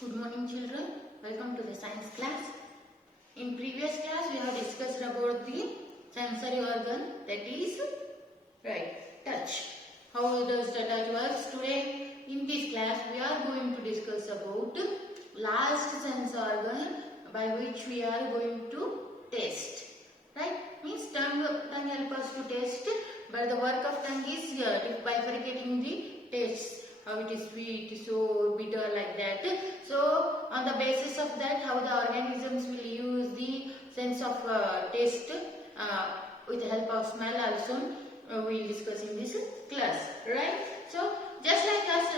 Good morning children, welcome to the science class. In previous class we have discussed about the sensory organ, that is touch. How does the touch works? Today in this class we are going to discuss about last sense organ by which we are going to taste. Means tongue helps us to taste, but the work of tongue is bifurcating the taste. How it is sweet, sour, bitter, like that. So on the basis of that, how the organisms will use the sense of taste with the help of smell also we will discuss in this class, right? So just like us,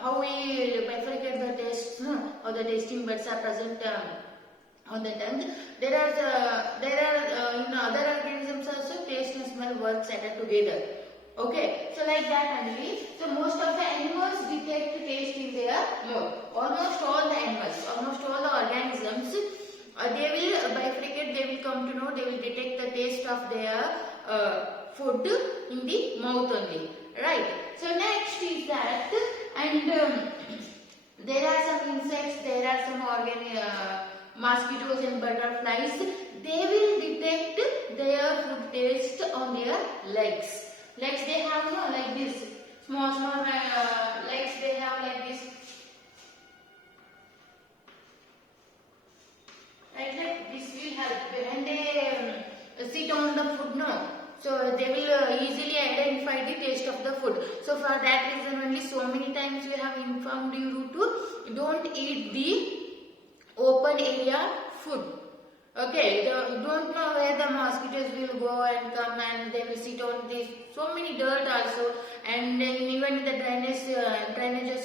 how we bifurcate the taste, how the tasting buds are present on the tongue. There are in other organisms also taste and smell work added together. Okay, so like that only. So most of the animals detect taste in their mouth. Almost all the animals, almost all the organisms, they will bifurcate. They will come to know. They will detect the taste of their food in the mouth only. Right. So next is that, and there are some insects. There are some mosquitoes and butterflies. They will detect their food taste on their legs. Legs they have like this, small legs they have like this, like this will help when they sit on the food, so they will easily identify the taste of the food. So for that reason only so many times we have informed you to don't eat the open area food. Okay, you don't know where the mosquitoes will go and come, and they will sit on this. So many dirt also, and even in the drainages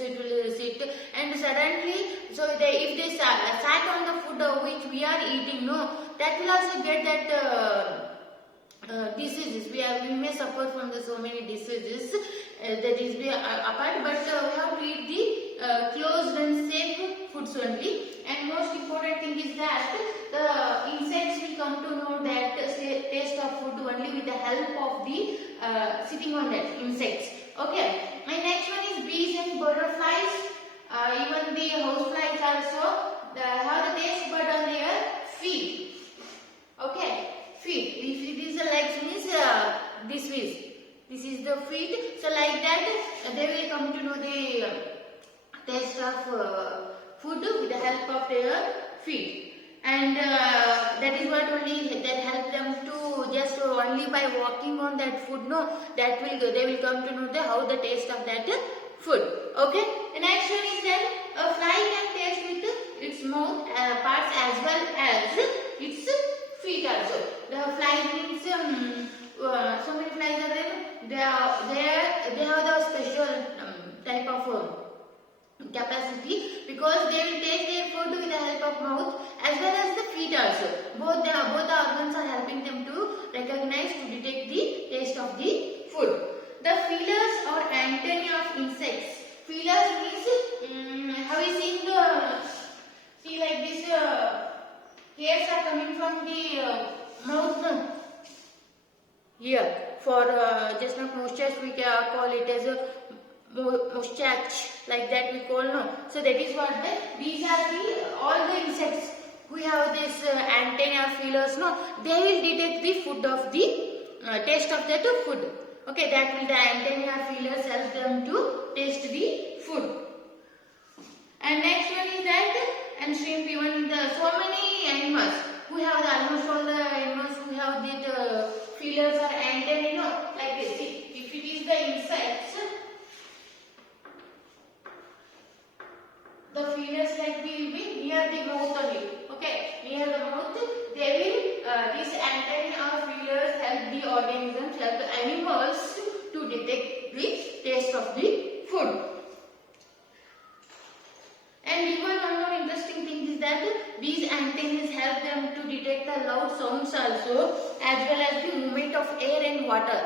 it will sit. And suddenly, so if they sat on the food which we are eating, that will also get that diseases. We may suffer from so many diseases. That is apart, but we have to eat the closed and safe foods only. And most important thing is that the insects will come to know that taste of food only with the help of the sitting on that insects. Okay. My next one is bees and butterflies. Even the houseflies also have the taste bud on their feet. Okay, feet. If it is the legs means this is the feet. So like that they will come to know the taste of food with the help of their feet. And that is what only that help them to just only by walking on that food, they will come to know how the taste of that food. Okay. The next one is that a fly can taste with its mouth parts as well as its feet also. The fly means so many flies are there. They have the special type of capacity, because they will taste their food with the help of mouth as well as the feet also. Both the organs are helping them to recognize, to detect the taste of the food. The feelers or antennae of insects. Feelers means have you seen see like this hairs are coming from the mouth here for just not mustache, we can call it as a mustache, like that we call, so that is what these are all the insects who have this antenna or feelers, they will detect the food of the taste of that food. Okay, that will the antenna or feelers help them to taste the food. And next one is that, and shrimp, even so many animals who have almost all the animals who have the feelers or antennae, like this. See, if it is the insects, the feelers like will be near the mouth only. Okay, near the mouth, they will these antennae or feelers help the organisms, help the animals to detect the taste of the food. And even one more interesting thing is that these antennaes help them to detect the loud sounds also, as well as the movement of air and water.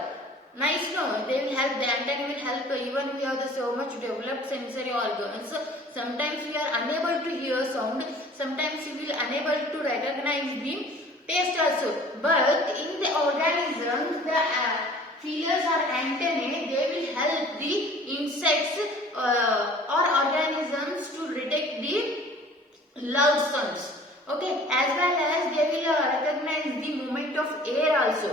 Nice, they will help, the antennae will help. Even we have so much developed sensory organs, sometimes we are unable to hear sound, sometimes we will unable to recognize the taste also. But in the organism, the feelers or antennae, they will help the insects or organisms to detect the air also.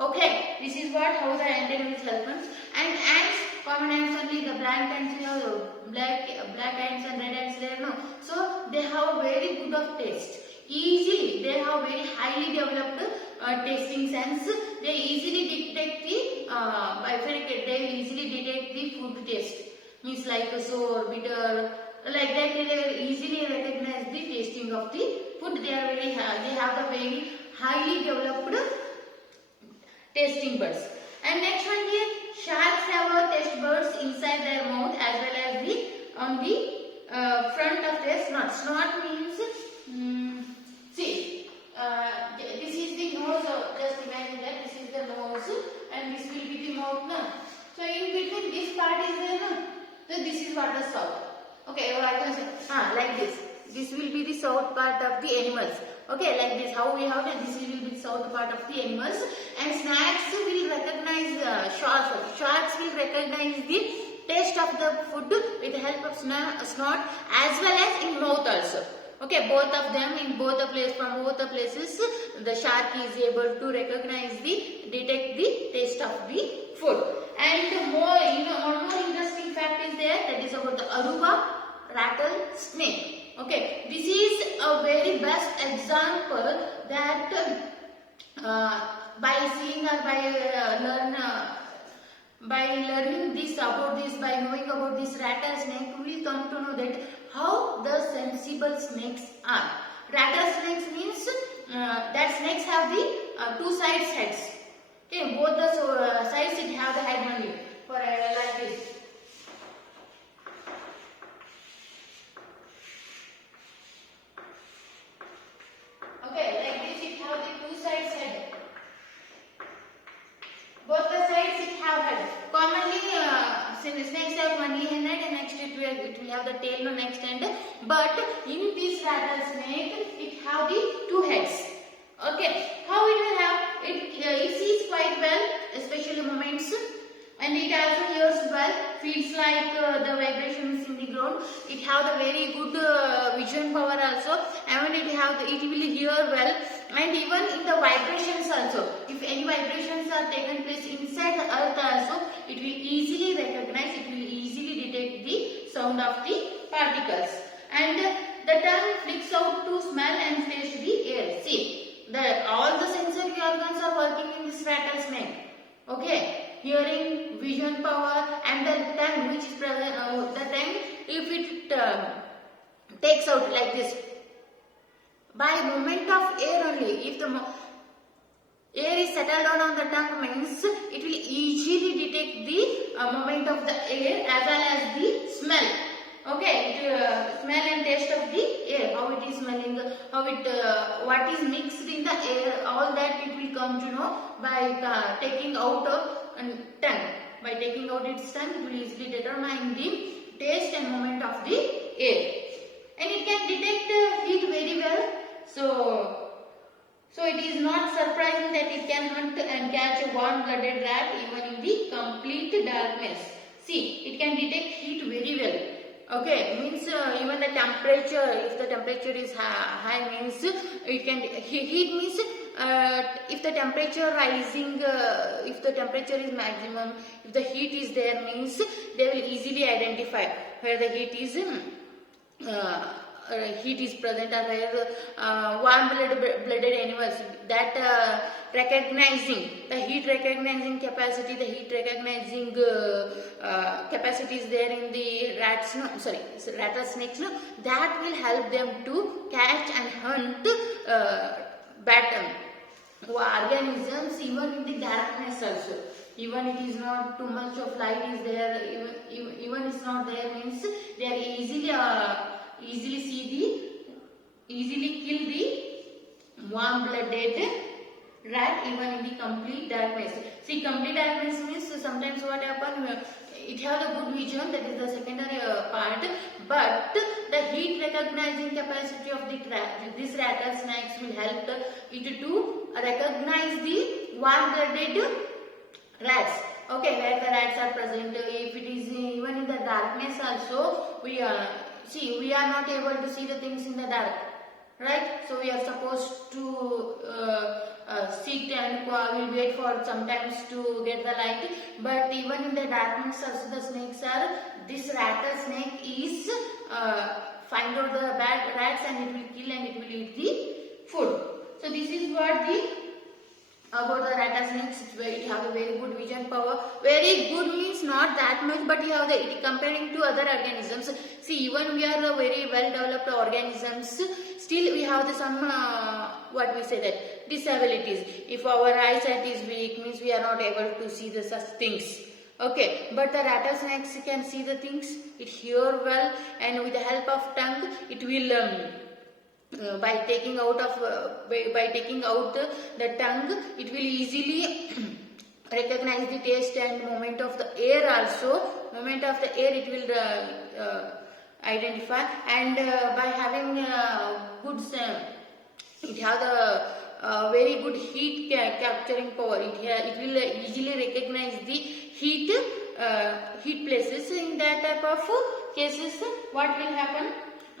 Okay, this is what how the antennas help us. And ants, common ants only, the black ants, you know, black ants and red ants there, no. So they have very good of taste. Easily, they have very highly developed tasting sense. They easily detect the they easily detect the food taste. Means like sour, bitter, like that. They easily recognize the tasting of the food. They are very they have the very highly developed tasting buds. And next one is sharks have a taste buds inside their mouth as well as the on the front of their snot. Snot means see this is the nose. Just imagine that this is the nose and this will be the mouth. No? So in between this part is there. No? So this is what the south. Okay, I can say like this. This will be the south part of the animals. Okay, like this. How we have it? This will be the south part of the animals. And snakes will recognize sharks. Sharks will recognize the taste of the food with the help of snot as well as in mouth also. Okay, both of them in both the place from both the places the shark is able to recognize detect the taste of the food. And more, one more interesting fact is there, that is about the aruba rattlesnake. Okay, this is a very best example that by seeing or by learning this about this, by knowing about this rattlesnake, we will come to know that how the sensible snakes are. Rattlesnakes means that snakes have the two sides heads. Okay, both the sides it have the head only for like this. Okay, like this it have the two sides head. Both the sides it have head. Commonly, snakes have only head and next it will have the tail on next end. But in this rattlesnake, it have the two heads. Okay, how it will have? It sees quite well, especially moments, and it also hears well. Feels like the vibrations in the ground. It have the very good vision power also, and it will hear well. And even in the vibrations also, if any vibrations are taken place inside the earth also, it will easily recognize, it will easily detect the sound of the particles. And the tongue flicks out to smell and taste the air. See, all the sensory organs are working in this rattlesnake. Okay, hearing, vision power, and the tongue which is present, the tongue, if it takes out like this, by movement of air only, if the air is settled down on the tongue means it will easily detect the movement of the air as well as the smell. Okay, smell and taste of the air, how it is smelling, how it, what is mixed in the air, all that it will come to know by taking out of tongue. By taking out its tongue, it will easily determine the taste and movement of the air. And it can detect heat very well. So it is not surprising that it can hunt and catch a warm-blooded rat even in the complete darkness. See, it can detect heat very well. Okay, means even the temperature, if the temperature is high means it can, heat means if the temperature rising, if the temperature is maximum, if the heat is there means they will easily identify where the heat is present or where warm-blooded animals, that recognizing, the heat recognizing capacity, the heat recognizing capacity is there in the rattlesnakes, that will help them to catch and hunt bad organisms even in the darkness also. Even it is not too much of light is there, even it's not there means they are easily kill the warm-blooded rat even in the complete darkness. See, complete darkness means sometimes what happen, it has a good vision, that is the secondary part, but the heat recognizing capacity of this rattlesnakes will help it to recognize the warm-blooded rats. Okay, where the rats are present. If it is even in the darkness also, we are not able to see the things in the dark, right? So we are supposed to sit and will wait for sometimes to get the light. But even in the darkness also the snakes are, this rattlesnake is find out the bad rats and it will kill and it will eat the food. So this is what the about the rattlesnakes. It have a very good vision power. Very good means not that much, but you have the comparing to other organisms. See, even we are the very well developed organisms, still we have the some what we say that disabilities. If our eyesight is weak, means we are not able to see the such things. Okay, but the rattlesnakes can see the things, it hear well, and with the help of tongue, it will by taking out the tongue, it will easily recognize the taste and movement of the air also. Movement of the air it will identify, and by having good it have the very good heat capturing power. It will easily recognize the heat places. In that type of cases, what will happen?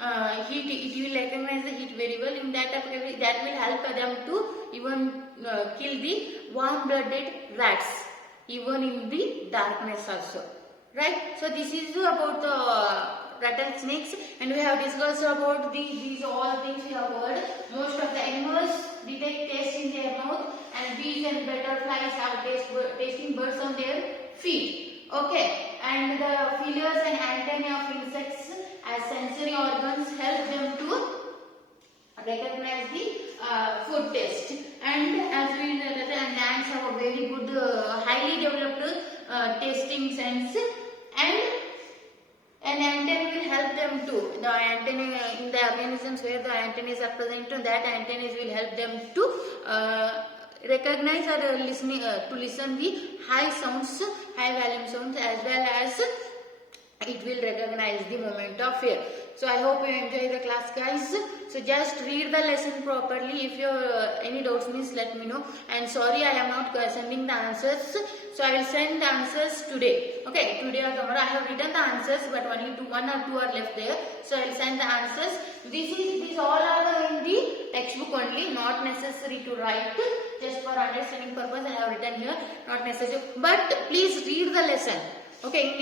It will recognize the heat very well. In that type of, that will help them to even kill the warm-blooded rats, even in the darkness also. Right? So this is about the rattlesnakes, and we have discussed about these all things we have heard. Most of the animals detect taste in their mouth, and bees and butterflies have tasting buds on their feet. Okay, and the feelers and antennae of insects as sensory organs help them to recognize the food taste. And as we know, the ants have a very good, highly developed tasting sense, and an antenna will help them too. The antenna in the organisms where the antennas are present, that antennas will help them to recognize or listen the high sounds, high volume sounds, as well as it will recognize the moment of fear. So I hope you enjoy the class, guys. So just read the lesson properly. If you any doubts means let me know. And sorry I am not sending the answers. So I will send the answers today. Okay, today or tomorrow. I have written the answers, but only one or two are left there. So I will send the answers. These all are in the textbook only, not necessary to write. Just for understanding purpose I have written here, not necessary. But please read the lesson. Okay,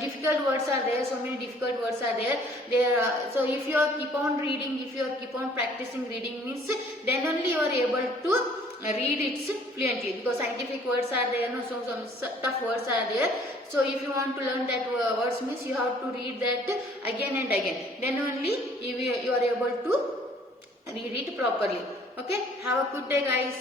difficult words are there, so many difficult words are there. So if you keep on reading, if you keep on practicing reading means, then only you are able to read it fluently, because scientific words are there, no, so some tough words are there. So if you want to learn that words means, you have to read that again and again. Then only you are able to read it properly. Okay, have a good day, guys.